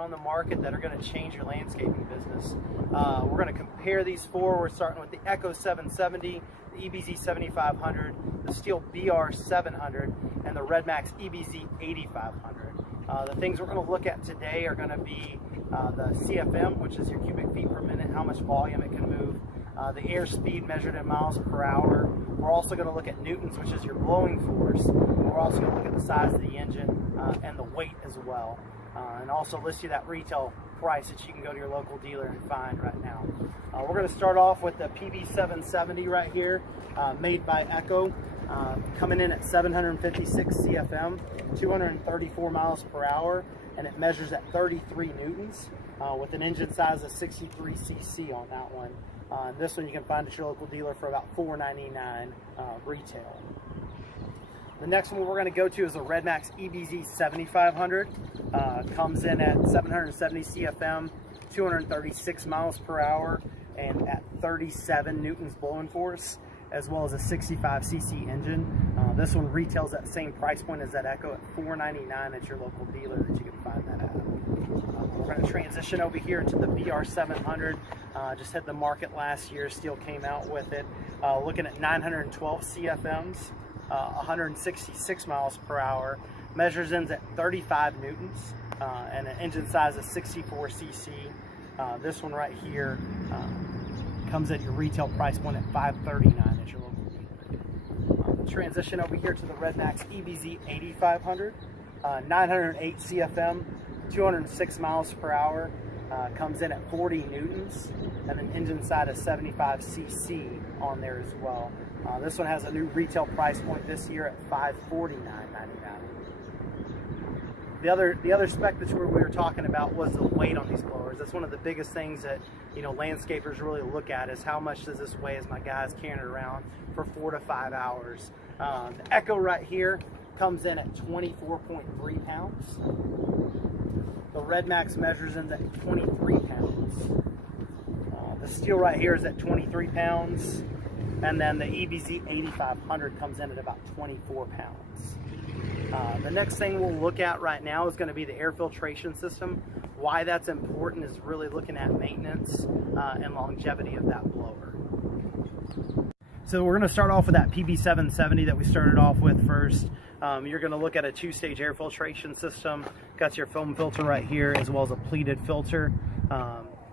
on the market that are going to change your landscaping business. We're going to compare these four. We're starting with the Echo 770, the EBZ7500, the Stihl BR700, and the Redmax EBZ8500. The things we're going to look at today are going to be the CFM, which is your cubic feet per minute, how much volume it can move, the air speed measured in miles per hour. We're also going to look at newtons, which is your blowing force. We're also going to look at the size of the engine and the weight as well, and also list you that retail price that you can go to your local dealer and find right now. We're going to start off with the PB770 right here, made by Echo, coming in at 756 CFM, 234 miles per hour, and it measures at 33 newtons with an engine size of 63 cc on that one. This one you can find at your local dealer for about $4.99 retail. The next one we're going to go to is the Redmax EBZ7500. Comes in at 770 CFM, 236 miles per hour, and at 37 newtons blowing force, as well as a 65 cc engine. This one retails at the same price point as that Echo at $4.99 at your local dealer that you can find that at. We're going to transition over here to the BR700. Just hit the market last year. Stihl came out with it. Looking at 912 CFMs, 166 miles per hour. Measures in at 35 newtons and an engine size of 64 cc. This one right here comes at your retail price point at $5.39 at your local dealer. Transition over here to the Redmax EBZ8500, 908 CFM, 206 miles per hour, comes in at 40 newtons, and an engine size of 75 cc on there as well. This one has a new retail price point this year at $549.99. The other spec that we were talking about was the weight on these blowers. That's one of the biggest things that landscapers really look at, is how much does this weigh as my guys carrying it around for 4 to 5 hours. The Echo right here comes in at 24.3 pounds. The Redmax measures in at 23 pounds. The Stihl right here is at 23 pounds. And then the EBZ8500 comes in at about 24 pounds. The next thing we'll look at right now is going to be the air filtration system. Why that's important is really looking at maintenance and longevity of that blower. So we're going to start off with that PB770 that we started off with first. You're going to look at a two-stage air filtration system. Got your foam filter right here, as well as a pleated filter.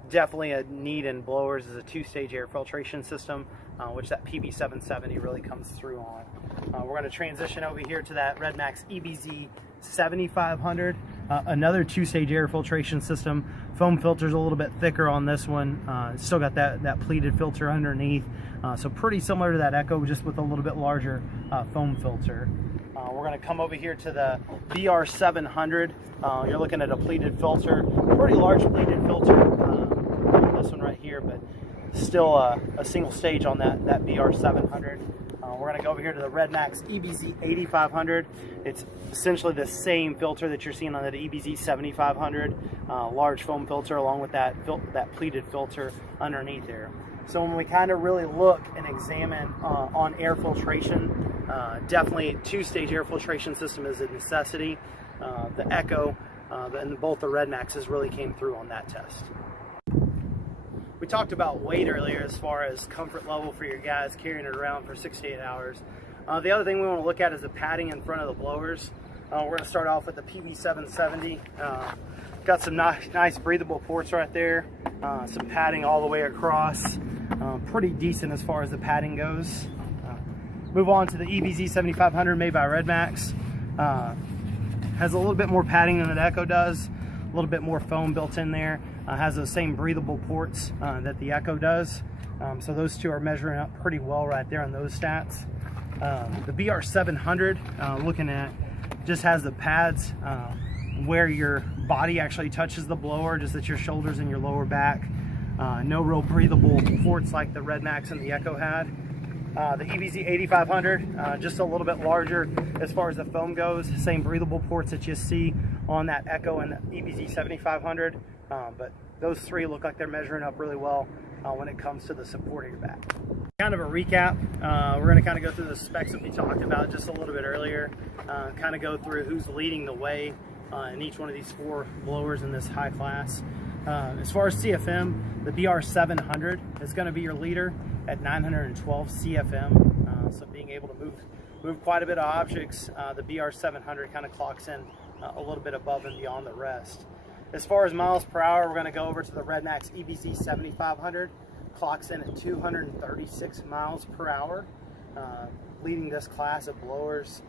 Definitely a need in blowers is a two-stage air filtration system, which that PB770 really comes through on. We're going to transition over here to that Redmax EBZ7500, another two-stage air filtration system. Foam filter's a little bit thicker on this one. Still got that pleated filter underneath, so pretty similar to that Echo, just with a little bit larger foam filter. We're going to come over here to the BR700. You're looking at a pleated filter, pretty large pleated filter. This one right here, but still a single stage on that BR700. We're going to go over here to the Redmax EBZ8500. It's essentially the same filter that you're seeing on that EBZ7500, large foam filter along with that pleated filter underneath there. So when we kind of really look and examine on air filtration, definitely a two-stage air filtration system is a necessity. The Echo and both the Redmaxes really came through on that test. We talked about weight earlier as far as comfort level for your guys carrying it around for 6 to 8 hours. The other thing we want to look at is the padding in front of the blowers. We're going to start off with the PB770. Got some nice breathable ports right there. Some padding all the way across. Pretty decent as far as the padding goes. Move on to the EBZ7500 made by Redmax. Has a little bit more padding than the Echo does. A little bit more foam built in there. Has those same breathable ports that the Echo does. So those two are measuring up pretty well right there on those stats. The BR700, looking at, just has the pads where your body actually touches the blower, just at your shoulders and your lower back. No real breathable ports like the Redmax and the Echo had. The EBZ8500, just a little bit larger as far as the foam goes. Same breathable ports that you see on that Echo and the EBZ7500. But those three look like they're measuring up really well when it comes to the support of your back. Kind of a recap, we're going to kind of go through the specs that we talked about just a little bit earlier, kind of go through who's leading the way in each one of these 4 blowers in this high class. As far as CFM, the BR700 is going to be your leader at 912 CFM. So being able to move quite a bit of objects, the BR700 kind of clocks in a little bit above and beyond the rest. As far as miles per hour, we're going to go over to the Redmax EBZ7500. Clocks in at 236 miles per hour, leading this class of blowers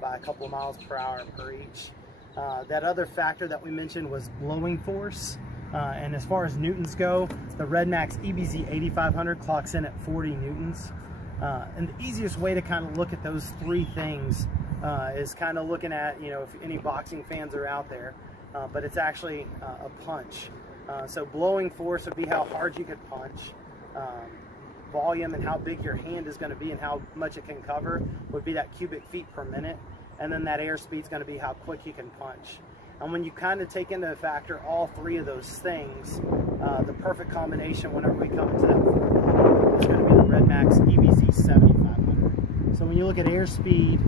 by a couple of miles per hour per each. That other factor that we mentioned was blowing force. And as far as newtons go, the Redmax EBZ8500 clocks in at 40 newtons. And the easiest way to kind of look at those 3 things is kind of looking at, if any boxing fans are out there, but it's actually a punch. So blowing force would be how hard you could punch. Volume and how big your hand is going to be and how much it can cover would be that cubic feet per minute. And then that airspeed is going to be how quick you can punch. And when you kind of take into factor all 3 of those things, the perfect combination whenever we come into that is going to be the Redmax EBZ7500. So when you look at airspeed,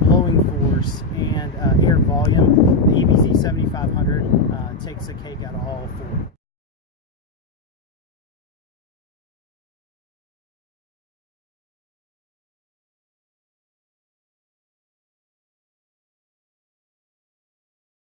blowing force, and air volume, the EBZ7500 takes the cake out of all 4.